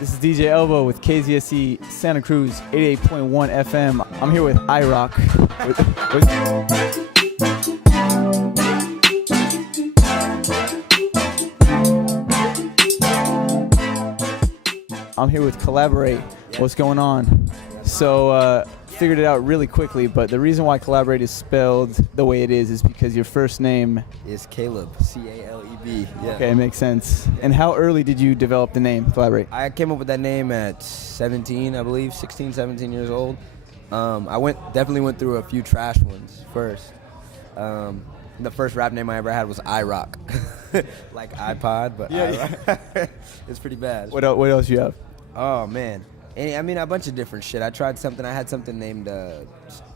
This is DJ Elbow with KZSE Santa Cruz 88.1 FM. I'm here with iRock. I'm here with Caleborate. What's going on? So, figured it out really quickly, but the reason why Caleborate is spelled the way it is because your first name is Caleb, C-A-L-E-B. Yeah. Okay, makes sense. And how early did you develop the name Caleborate? I came up with that name at 17, I believe, 16, 17 years old. I definitely went through a few trash ones first. The first rap name I ever had was iRock, like iPod, but iRock. It's pretty bad. What else you have? Oh man. A bunch of different shit. I had something named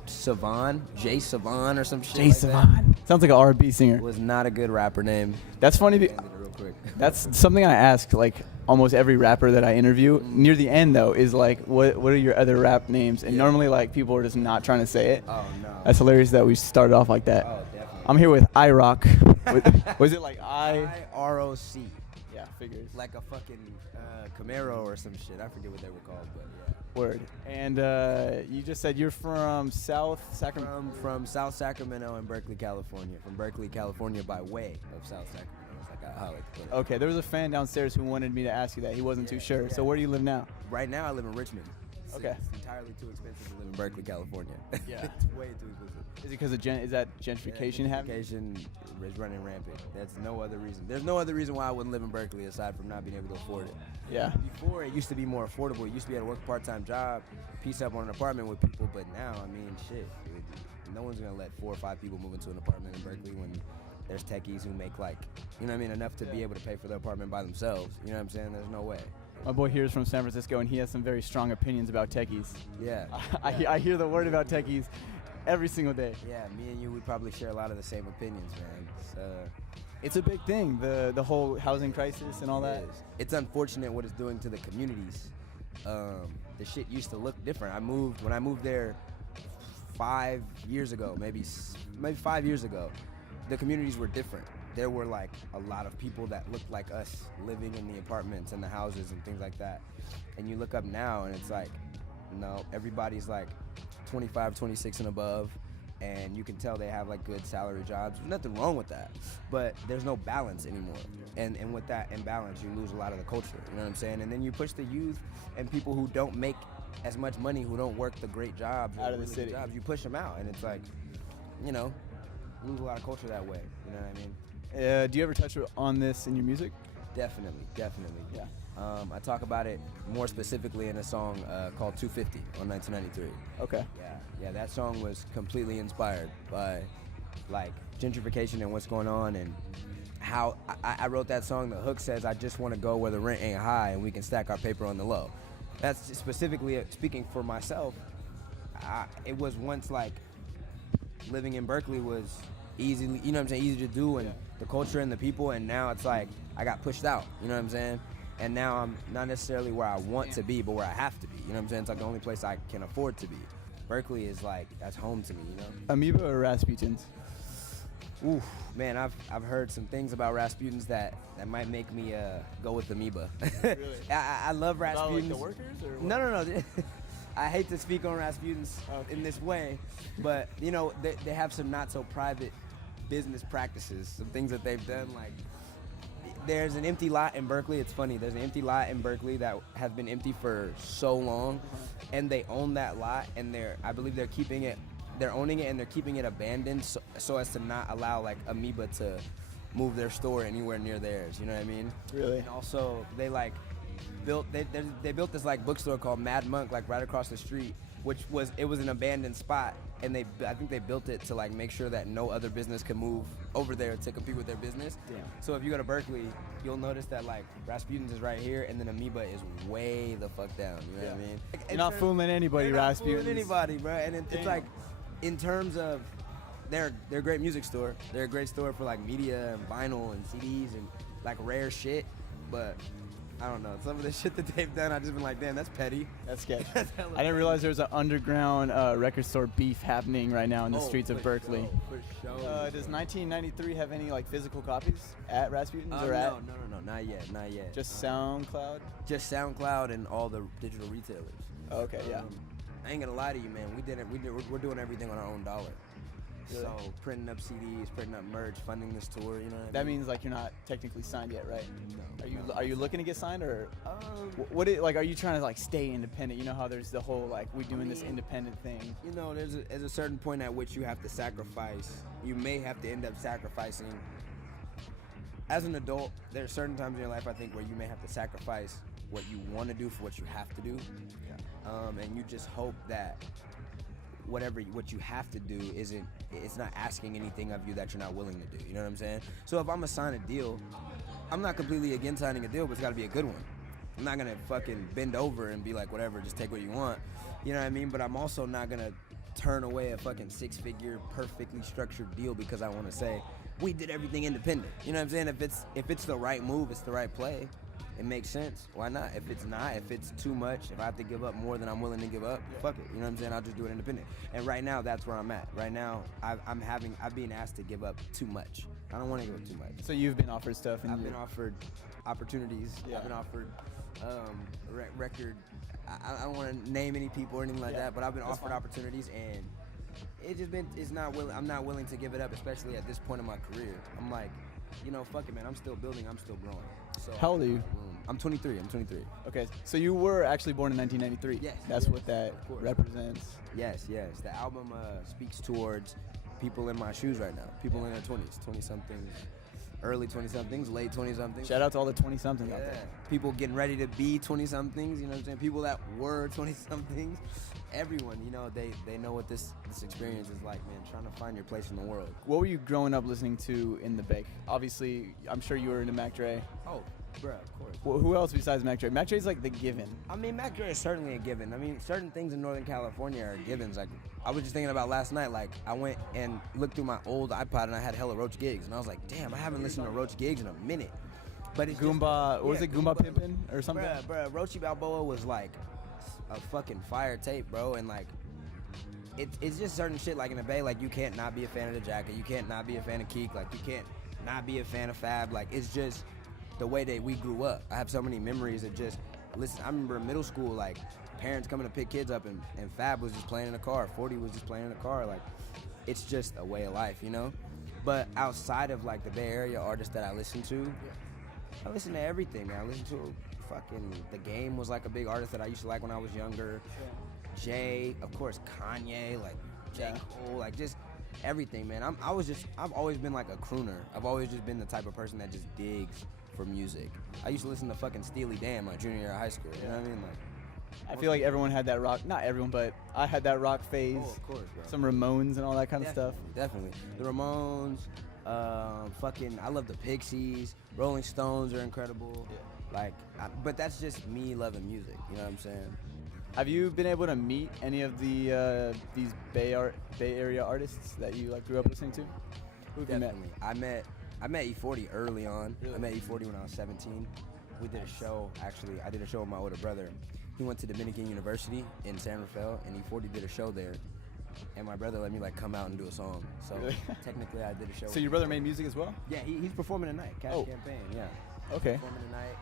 Savon, Jay Savon or some shit. Jay Savon. Sounds like an R&B singer. It was not a good rapper name. That's funny. Real quick. That's something I ask like almost every rapper that I interview. Near the end though is like, what are your other rap names? And normally like people are just not trying to say it. Oh no. That's hilarious that we started off like that. Oh definitely. I'm here with iRock. Was it like I-R-O-C? Yeah, figures. Like a fucking Camaro or some shit. I forget what they were called, but yeah. Word. And you just said you're from South Sacramento? From South Sacramento and Berkeley, California. From Berkeley, California by way of South Sacramento. It's like how I like to put it. Okay, there was a fan downstairs who wanted me to ask you that. He wasn't too sure. Yeah. So where do you live now? Right now I live in Richmond. Okay. It's entirely too expensive to live in Berkeley, California. Yeah. It's way too expensive. Is it because of is that gentrification happening? Gentrification is running rampant. That's no other reason. There's no other reason why I wouldn't live in Berkeley aside from not being able to afford it. Yeah. Before, it used to be more affordable. It used to be able to work a part-time job, piece up on an apartment with people, but now, shit. No one's going to let 4 or 5 people move into an apartment in Berkeley when there's techies who make enough to be able to pay for their apartment by themselves. You know what I'm saying? There's no way. My boy here is from San Francisco, and he has some very strong opinions about techies. Yeah. I hear the word about techies every single day. Yeah, me and you, we probably share a lot of the same opinions, man. It's a big thing, the whole housing crisis and all that. It's unfortunate what it's doing to the communities. The shit used to look different. When I moved there 5 years ago, maybe 5 years ago, the communities were different. There were like a lot of people that looked like us living in the apartments and the houses and things like that. And you look up now and it's like, no, everybody's like 25, 26 and above. And you can tell they have like good salary jobs. There's nothing wrong with that, but there's no balance anymore. And with that imbalance, you lose a lot of the culture, you know what I'm saying? And then you push the youth and people who don't make as much money, who don't work the great jobs, out of the city. You push them out, and it's like, lose a lot of culture that way, you know what I mean? Do you ever touch on this in your music? Definitely. Yeah. I talk about it more specifically in a song called 250 on 1993. Okay. Yeah, that song was completely inspired by like gentrification and what's going on, and how I wrote that song. The hook says, I just want to go where the rent ain't high and we can stack our paper on the low. That's specifically speaking for myself. It was once like living in Berkeley was easy to do, and the culture and the people, and now it's like I got pushed out, you know what I'm saying? And now I'm not necessarily where I want to be, but where I have to be, you know what I'm saying? It's like the only place I can afford to be. Berkeley is like, that's home to me, you know? Amoeba or Rasputins? Ooh, man, I've heard some things about Rasputins that might make me go with Amoeba. Really? I love Rasputins. About like the workers or what? No. I hate to speak on Rasputins in this way, but they have some not so private business practices, some things that they've done. Like, there's an empty lot in Berkeley. It's funny. There's an empty lot in Berkeley that has been empty for so long, and they own that lot, and I believe they're keeping it. They're owning it and they're keeping it abandoned so as to not allow like Amoeba to move their store anywhere near theirs. You know what I mean? Really? And also they built this like bookstore called Mad Monk like right across the street, which was an abandoned spot, and I think they built it to like make sure that no other business could move over there to compete with their business. Damn. So if you go to Berkeley, you'll notice that like Rasputins is right here, and then Amoeba is way the fuck down. You know what I mean? You're not fooling anybody, You're not Rasputins. fooling anybody, bro. And it's like, in terms of, they're a great music store. They're a great store for like media and vinyl and CDs and like rare shit. But I don't know. Some of the shit that they've done, I've just been like, damn, that's petty. That's sketchy. That's hella I didn't realize there was an underground record store beef happening right now in the streets of Berkeley. For sure. Does 1993 have any like physical copies at Rasputins or no, at? no, not yet. Just SoundCloud? Just SoundCloud and all the digital retailers. Oh, okay, yeah. I ain't gonna lie to you, man. We're doing everything on our own dollar. Really? So printing up CDs, printing up merch, funding this tour. You know what I That mean? means like you're not technically signed yet, right? No. Are you looking to get signed or like are you trying to like stay independent? You know how there's the whole like we doing this independent thing. You know, there's a certain point at which you have to sacrifice. You may have to end up sacrificing. As an adult, there are certain times in your life I think where you may have to sacrifice what you want to do for what you have to do. Yeah. And you just hope that what you have to do it's not asking anything of you that you're not willing to do. You know what I'm saying? So if I'm gonna sign a deal, I'm not completely against signing a deal, but it's gotta be a good one. I'm not gonna fucking bend over and be like, whatever, just take what you want. You know what I mean? But I'm also not gonna turn away a fucking 6-figure, perfectly structured deal because I wanna say, we did everything independent. You know what I'm saying? If it's the right move, it's the right play. It makes sense. Why not? If it's not, if it's too much, if I have to give up more than I'm willing to give up, fuck it. You know what I'm saying? I'll just do it independent. And right now, that's where I'm at. Right now, I'm being asked to give up too much. I don't want to give up too much. So you've been offered stuff and I've been offered opportunities. Yeah. I've been offered record. I don't want to name any people or anything like that, but I've been offered opportunities, and I'm not willing to give it up, especially at this point in my career. I'm like, you know, fuck it, man. I'm still building. I'm still growing. So How old are you? I'm 23. Okay, so you were actually born in 1993. Yes. That's yes, what that of course. represents. Yes. The album speaks towards people in my shoes right now. People in their 20s, 20-somethings, early 20-somethings, late 20-somethings. Shout out to all the 20-somethings out there. People getting ready to be 20-somethings, you know what I'm saying? People that were 20-somethings. Everyone, you know, they know what this experience is like, man, trying to find your place in the world. What were you growing up listening to in the Bay? Obviously, I'm sure you were into Mac Dre. Oh, bruh, of course. Well, who else besides Mac Dre? Mac Dre's like the given. I mean, Mac Dre is certainly a given. I mean, certain things in Northern California are givens. Like, I was just thinking about last night, like, I went and looked through my old iPod and I had hella Roach Gigs. And I was like, damn, I haven't listened to Roach Gigs in a minute. But it's Goomba, just, what was it, Goomba Pimpin' or something? Bruh, Roachy Balboa was like a fucking fire tape, bro. And like, it's just certain shit, like in the Bay, like you can't not be a fan of the Jacket, you can't not be a fan of Keek, like you can't not be a fan of Fab. Like, it's just the way that we grew up. I have so many memories of just, listen, I remember in middle school, like parents coming to pick kids up and Fab was just playing in the car, 40 was just playing in the car. Like, it's just a way of life, you know? But outside of like the Bay Area artists that I listen to, I listen to everything, man. I listen to fucking The Game was like a big artist that I used to like when I was younger. Jay, of course, Kanye, like J. Cole, like just everything, man. I've always been like a crooner. I've always just been the type of person that just digs for music. I used to listen to fucking Steely Dan my junior year of high school. You know what I mean? Like, I feel like everyone had that rock, not everyone, but I had that rock phase. Oh, of course, bro. Some Ramones and all that kind of stuff. Definitely. The Ramones, I love the Pixies. Rolling Stones are incredible. Yeah. Like, but that's just me loving music. You know what I'm saying? Have you been able to meet any of the these Bay Area artists that you like grew up listening to? Who have you met? Definitely. I met E40 early on. Really? I met E40 when I was 17. We did a show, actually. I did a show with my older brother. He went to Dominican University in San Rafael, and E40 did a show there. And my brother let me like come out and do a song. So Really? technically I did a show. So your brother made music as well? Yeah, he's performing tonight. Cash Campaign, yeah. Okay. Performing tonight.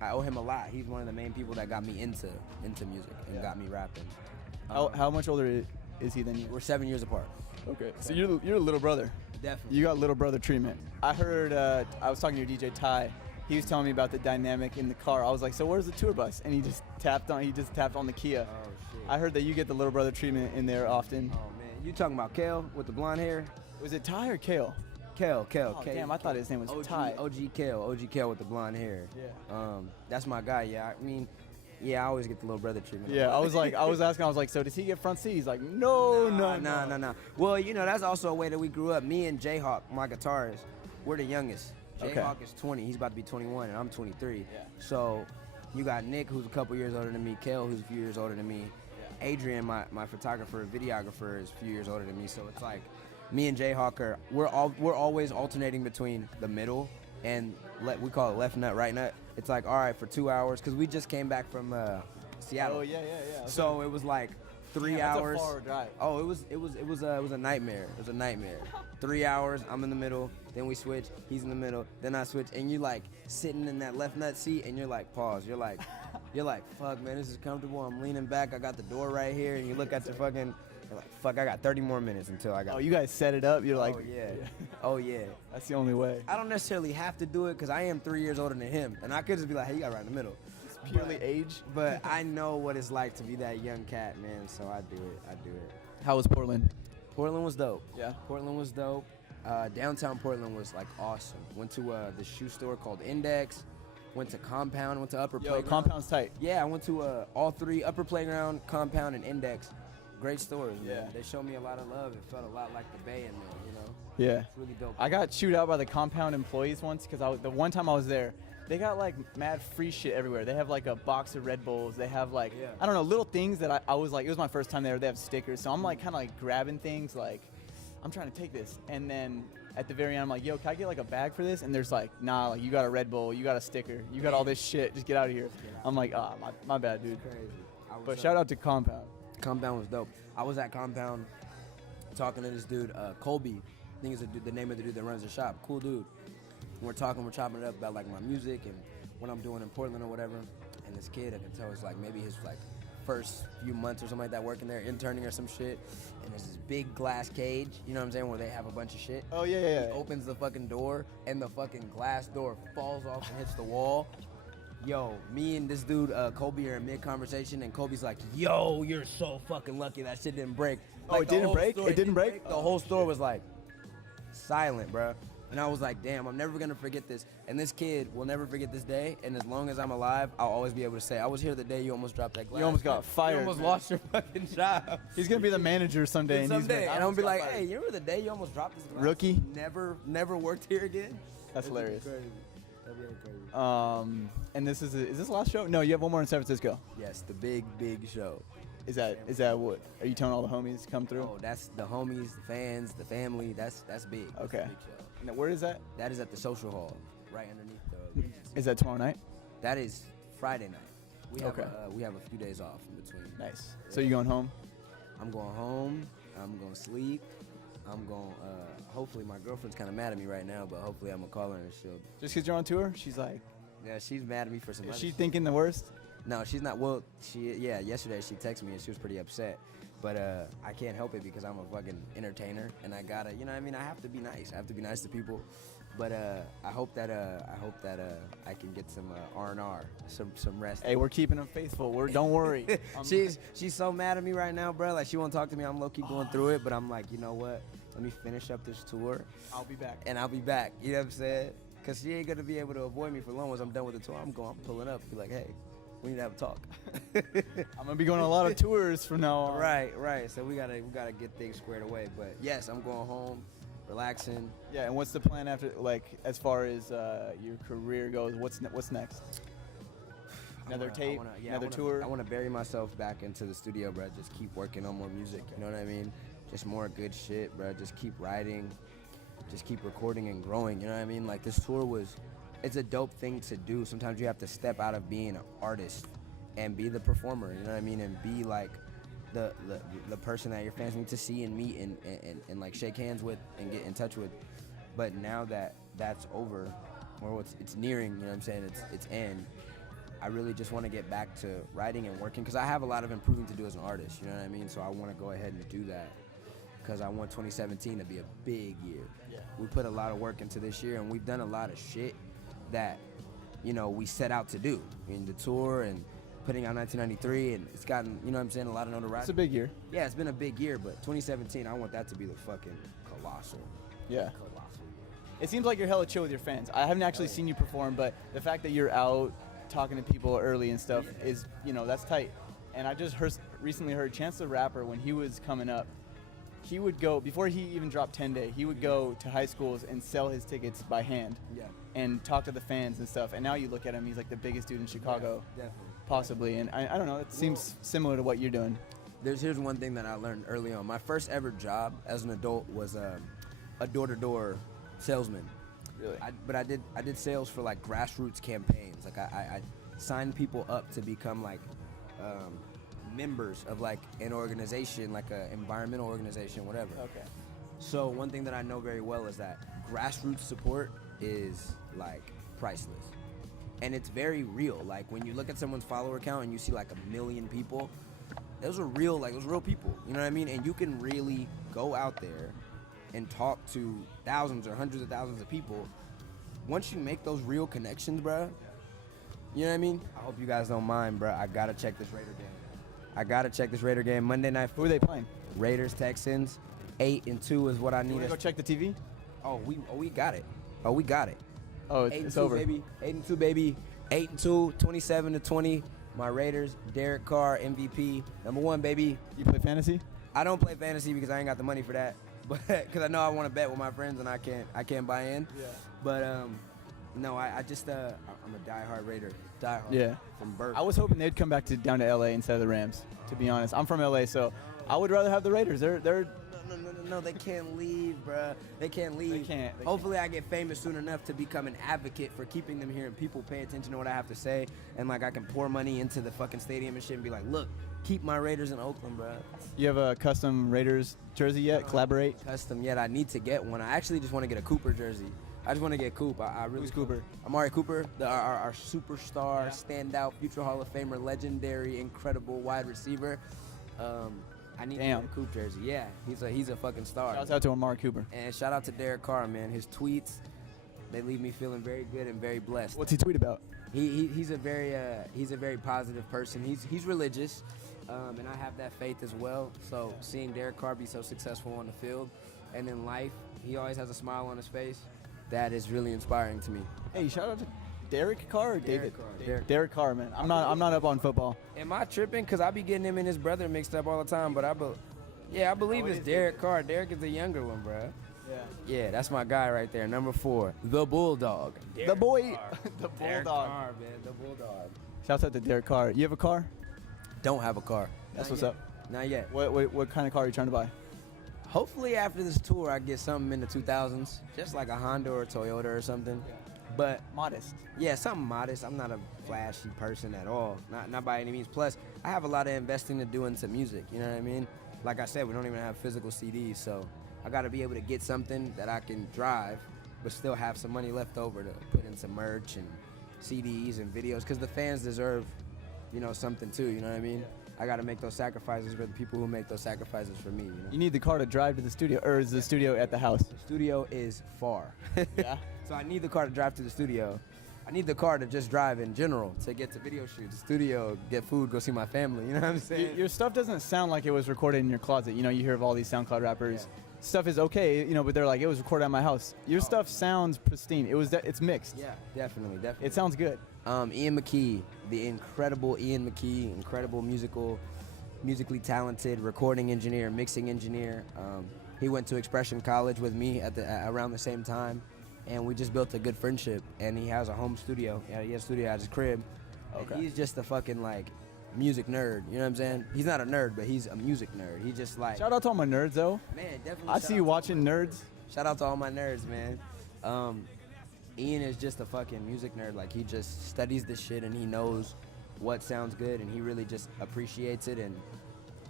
I owe him a lot. He's one of the main people that got me into music and got me rapping. How much older is he than you? We're 7 years apart. Okay. So you're a little brother. Definitely. You got little brother treatment. I heard I was talking to your DJ Ty. He was telling me about the dynamic in the car. I was like, so where's the tour bus? And he just tapped on the Kia. Oh shit. I heard that you get the little brother treatment in there often. Oh man, you talking about Kale with the blonde hair? Was it Ty or Kale? Kale. Oh, damn, I thought his name was Ty. OG Kale with the blonde hair. Yeah. That's my guy. Yeah, I mean, I always get the little brother treatment. Yeah, I was asking, so does he get front seat? He's like, no. Well, you know, that's also a way that we grew up. Me and Jayhawk, my guitarist, we're the youngest. Jayhawk is 20. He's about to be 21, and I'm 23. Yeah. So you got Nick, who's a couple years older than me. Kale, who's a few years older than me. Yeah. Adrian, my photographer, videographer, is a few years older than me. So it's like me and Jayhawk we're always alternating between the middle and we call it left nut, right nut. it's like, all right, for 2 hours, because we just came back from Seattle. Oh yeah. So it was like 3 Damn, that's a hours. far drive. Oh, it was a nightmare. It was a nightmare. 3 hours, I'm in the middle, then we switch, he's in the middle, then I switch, and you like sitting in that left nut seat, and you're like, pause. You're like, fuck, man, this is comfortable. I'm leaning back. I got the door right here, and you look at your fucking. You're like, fuck, I got 30 more minutes until I got. Oh, you guys set it up. You're like, oh yeah, oh yeah. That's the only way. I don't necessarily have to do it because I am 3 years older than him, and I could just be like, hey, you got right in the middle. It's purely age. But I know what it's like to be that young cat, man. So I do it. How was Portland? Portland was dope. Yeah. Portland was dope. Downtown Portland was like awesome. Went to the shoe store called Index. Went to Compound. Went to Upper Playground. Compound's tight. Yeah, I went to all three: Upper Playground, Compound, and Index. Great stores, man. Yeah. They showed me a lot of love. It felt a lot like the Bay in there, you know. Yeah. It's really dope. I got chewed out by the Compound employees once because the one time I was there, they got like mad free shit everywhere. They have like a box of Red Bulls. They have like, Yeah. I don't know, little things that I was like, it was my first time there. They have stickers. So I'm like kind of like grabbing things like, I'm trying to take this. And then at the very end, I'm like, yo, can I get like a bag for this? And there's like, nah, like you got a Red Bull, you got a sticker, you got all this shit. Just get out of here. I'm like, my bad, dude. Crazy. But shout out to Compound. Compound was dope. I was at Compound talking to this dude, Colby. I think is the name of the dude that runs the shop. Cool dude. We're chopping it up about like my music and what I'm doing in Portland or whatever. And this kid, I can tell, is like maybe his like first few months or something like that working there, interning or some shit. And there's this big glass cage, you know what I'm saying, where they have a bunch of shit. Oh, yeah. He opens the fucking door and the fucking glass door falls off and hits the wall. Yo, me and this dude, Colby, are in mid-conversation, and Colby's like, yo, you're so fucking lucky that shit didn't break. Oh, Like, it the didn't whole break? store- It didn't break? The whole store was like silent, bro. And I was like, damn, I'm never gonna forget this. And this kid will never forget this day, and as long as I'm alive, I'll always be able to say, I was here the day you almost dropped that glass. You almost got fired, You almost man. lost your fucking job. He's going to be the manager someday. And he's Someday. like, And I'm gonna be like, "I almost got hey, fired." you remember the day you almost dropped this glass? Rookie? Never worked here again? That's hilarious. Crazy. That'd be crazy. And this is this the last show? No, you have one more in San Francisco. Yes, the big show. Is that what? Are you telling all the homies to come through? Oh, that's the homies, the fans, the family. That's big. That's Okay. a big show. Now, where is that? That is at the Social Hall, right underneath the Regency. Is that tomorrow night? That is Friday night. We have Okay. we have a few days off in between. Nice. So you going home? I'm going home. I'm going to sleep. I'm going. Hopefully, my girlfriend's kind of mad at me right now, but hopefully, I'm gonna call her and she'll. Just because you're on tour? She's like, Yeah, she's mad at me for some. is other she shit. thinking the worst? No, she's not. Well, yesterday she texted me and she was pretty upset. But I can't help it because I'm a fucking entertainer and I gotta, you know what I mean? I have to be nice. I have to be nice to people. But I hope that I can get some R&R, some rest. Hey, we're keeping them faithful. Don't worry. She's so mad at me right now, bro. Like she won't talk to me. I'm low key going through it, but I'm like, you know what? Let me finish up this tour I'll be back. and I'll be back. You know what I'm saying? Cause she ain't gonna be able to avoid me for long. Once I'm done with the tour, I'm pulling up. Be like, hey, we need to have a talk. I'm gonna be going on a lot of tours from now on. Right. So we gotta get things squared away. But yes, I'm going home, relaxing. Yeah. And what's the plan after? Like, as far as your career goes, what's next? Another tape, another tour. I want to bury myself back into the studio, bro. Just keep working on more music. You know what I mean? Just more good shit, bro. Just keep writing, just keep recording and growing. You know what I mean? Like this tour it's a dope thing to do. Sometimes you have to step out of being an artist and be the performer. You know what I mean? And be like the person that your fans need to see and meet and like shake hands with and get in touch with. But now that that's over, or it's nearing, you know what I'm saying? It's end. I really just want to get back to writing and working because I have a lot of improving to do as an artist. You know what I mean? So I want to go ahead and do that because I want 2017 to be a big year. Yeah. We put a lot of work into this year and we've done a lot of shit that, you know, we set out to do. I mean, the tour and putting out 1993 and it's gotten, you know what I'm saying, a lot of notoriety. It's a big year. Yeah, it's been a big year, but 2017, I want that to be the fucking colossal. Yeah. Colossal year. It seems like you're hella chill with your fans. I haven't actually seen you perform, but the fact that you're out talking to people early and stuff is, you know, that's tight. And I just recently heard Chance the Rapper, when he was coming up, he would go, before he even dropped 10 Day, he would go to high schools and sell his tickets by hand. Yeah. And talk to the fans and stuff. And now you look at him, he's like the biggest dude in Chicago, Definitely. possibly. And I don't know, it seems similar to what you're doing. Here's one thing that I learned early on. My first ever job as an adult was a door-to-door salesman. Really? But I did sales for like grassroots campaigns. Like I signed people up to become like members of like an organization, like an environmental organization, whatever. Okay. So one thing that I know very well is that grassroots support is like priceless. And it's very real. Like when you look at someone's follower count and you see like 1 million people, those are real people. You know what I mean? And you can really go out there and talk to thousands or hundreds of thousands of people. Once you make those real connections, bruh, you know what I mean? I hope you guys don't mind, bruh. I gotta check this Raider game. Monday night. Who are they playing? Raiders, Texans. 8-2 is what I You need. want to go check the TV? Oh, we got it. Oh, it's over. Baby. 8-2, baby. 8-2, 27-20. My Raiders, Derek Carr, MVP, #1, baby. You play fantasy? I don't play fantasy because I ain't got the money for that. But because I know I want to bet with my friends and I can't buy in. Yeah. But no, I'm a diehard Raider. Yeah. From Berkeley. I was hoping they'd come back down to LA instead of the Rams. To be honest, I'm from LA, so I would rather have the Raiders. They're No, they can't leave, bruh. They can't leave. They can't. Hopefully I get famous soon enough to become an advocate for keeping them here and people pay attention to what I have to say. And, like, I can pour money into the fucking stadium and shit and be like, look, keep my Raiders in Oakland, bruh. You have a custom Raiders jersey yet? Caleborate? Custom yet. I need to get one. I actually just want to get a Cooper jersey. I just want to get Coop. I really. Who's Cooper? Amari Cooper, our superstar, standout, future Hall of Famer, legendary, incredible wide receiver. I need to get a Coop jersey. Yeah, he's a fucking star. Shout out to Amari Cooper. And shout out to Derek Carr, man. His tweets, they leave me feeling very good and very blessed. What's he tweet about? He's a very positive person. He's religious, and I have that faith as well. So seeing Derek Carr be so successful on the field and in life, he always has a smile on his face. That is really inspiring to me. Hey, shout out to Derek Carr or David? Carr. Derek Carr, man. I'm not up on football. Am I tripping? Because I be getting him and his brother mixed up all the time, but I believe it's Derek Carr. Derek is the younger one, bro. Yeah, that's my guy right there, #4, the Bulldog. The boy, the Derek Bulldog. Carr, man, the Bulldog. Shouts out to Derek Carr. You have a car? Don't have a car. That's Not what's yet. up. Not yet. What kind of car are you trying to buy? Hopefully after this tour, I get something in the 2000s, just like a Honda or a Toyota or something. But Modest. yeah, something modest. I'm not a flashy person at all, not by any means. Plus, I have a lot of investing to do into music. You know what I mean? Like I said, we don't even have physical CDs, so I got to be able to get something that I can drive, but still have some money left over to put into merch and CDs and videos, because the fans deserve, something too. You know what I mean? I got to make those sacrifices for the people who make those sacrifices for me. You need the car to drive to the studio, or is the studio at the house? The studio is far. Yeah. So I need the car to drive to the studio. I need the car to just drive in general, to get to video shoots, the studio, get food, go see my family. You know what I'm saying? Your stuff doesn't sound like it was recorded in your closet. You hear of all these SoundCloud rappers. Yeah. Stuff is okay, but they're like, it was recorded at my house. Your stuff sounds pristine. It's mixed. Yeah, definitely. It sounds good. Ian McKee, the incredible Ian McKee, incredible musically talented recording engineer, mixing engineer. He went to Expression College with me around the same time, and we just built a good friendship. And he has a home studio. Yeah, he has a studio at his crib. Okay. And he's just a fucking music nerd. You know what I'm saying? He's not a nerd, but he's a music nerd. He just Shout out to all my nerds though. Man, definitely. I see you watching nerds. Shout out to all my nerds, man. Ian is just a fucking music nerd. Like, he just studies the shit and he knows what sounds good, and he really just appreciates it. And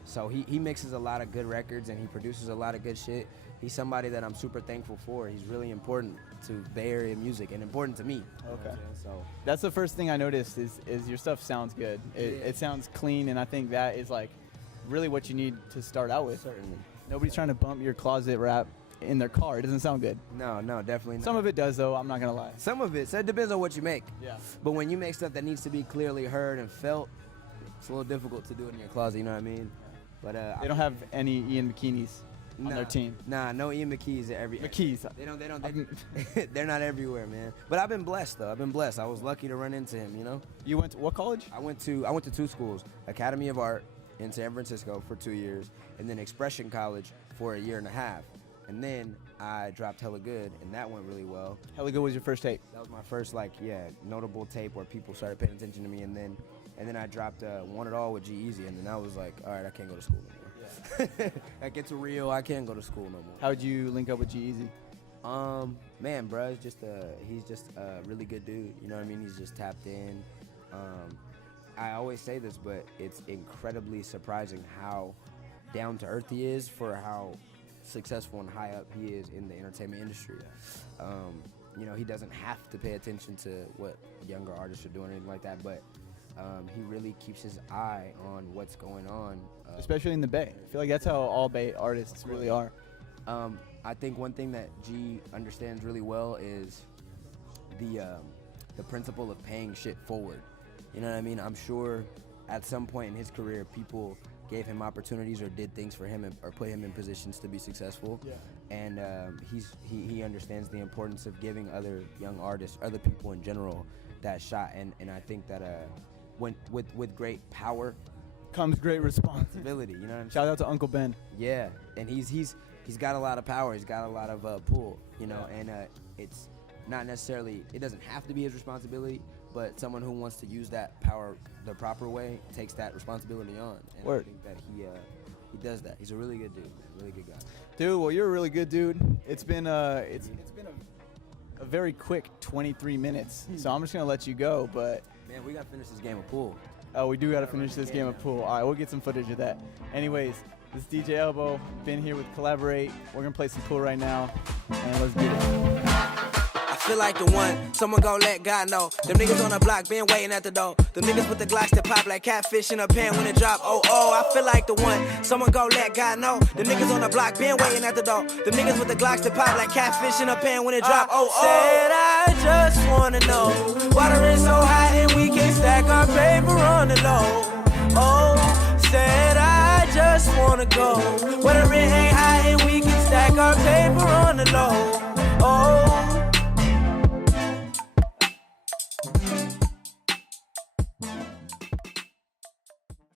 so he mixes a lot of good records and he produces a lot of good shit. He's somebody that I'm super thankful for. He's really important to Bay Area music and important to me. Okay. So That's the first thing I noticed is your stuff sounds good. It sounds clean, and I think that is really what you need to start out with. certainly. Nobody's trying to bump your closet rap in their car. It doesn't sound good. No, definitely not. Some of it does though, I'm not gonna lie. Some of it. So it depends on what you make. Yeah. But when you make stuff that needs to be clearly heard and felt, it's a little difficult to do it in your closet, you know what I mean? But They don't have any Ian McKinney's on their team. Nah, no Ian McKee's at every. McKee's. They don't. They're not everywhere, man. But I've been blessed though. I was lucky to run into him. You went to what college? I went to 2 schools: Academy of Art in San Francisco for 2 years, and then Expression College for a year and a half. And then I dropped Hella Good, and that went really well. Hella Good was your first tape. That was my first notable tape where people started paying attention to me, and then I dropped Want It All with G-Eazy, and then I was like, all right, I can't go to school no more. That gets real. I can't go to school no more. How'd you link up with G-Eazy? Man, bro, he's just a really good dude. You know what I mean? He's just tapped in. I always say this, but it's incredibly surprising how down to earth he is for how successful and high up he is in the entertainment industry. You know, he doesn't have to pay attention to what younger artists are doing or anything like that, but he really keeps his eye on what's going on. Especially in the Bay. I feel like that's how all Bay artists really are. I think one thing that G understands really well is the principle of paying shit forward. You know what I mean? I'm sure at some point in his career, people gave him opportunities or did things for him or put him in positions to be successful. Yeah. And he understands the importance of giving other young artists, other people in general, that shot. And I think that when with great power comes great responsibility. You know what I'm saying? Shout out to Uncle Ben. Yeah, and he's got a lot of power. He's got a lot of pull. You know, and it's not necessarily. It doesn't have to be his responsibility, but someone who wants to use that power the proper way takes that responsibility on. And Word. I think that he does that. He's a really good dude, man. Really good guy. Dude, well, you're a really good dude. It's been a very quick 23 minutes, so I'm just gonna let you go. But man, we gotta finish this game of pool. Oh, we do gotta finish this game of pool. All right, we'll get some footage of that. Anyways, this is DJ Elbow. Been here with Caleborate. We're gonna play some pool right now, and let's get it. I feel like the one, someone gon' let God know. Them niggas on the block been waiting at the door. The niggas with the Glocks that pop like catfish in a pan when it drop. Oh, I feel like the one, someone gon' let God know. The niggas on the block been waiting at the door. The niggas with the Glocks that pop like catfish in a pan when it drop. Said I just wanna know why the rent so high and we can't stack our paper on the low. Said I just wanna go where the rent ain't high and we can stack our paper on the low.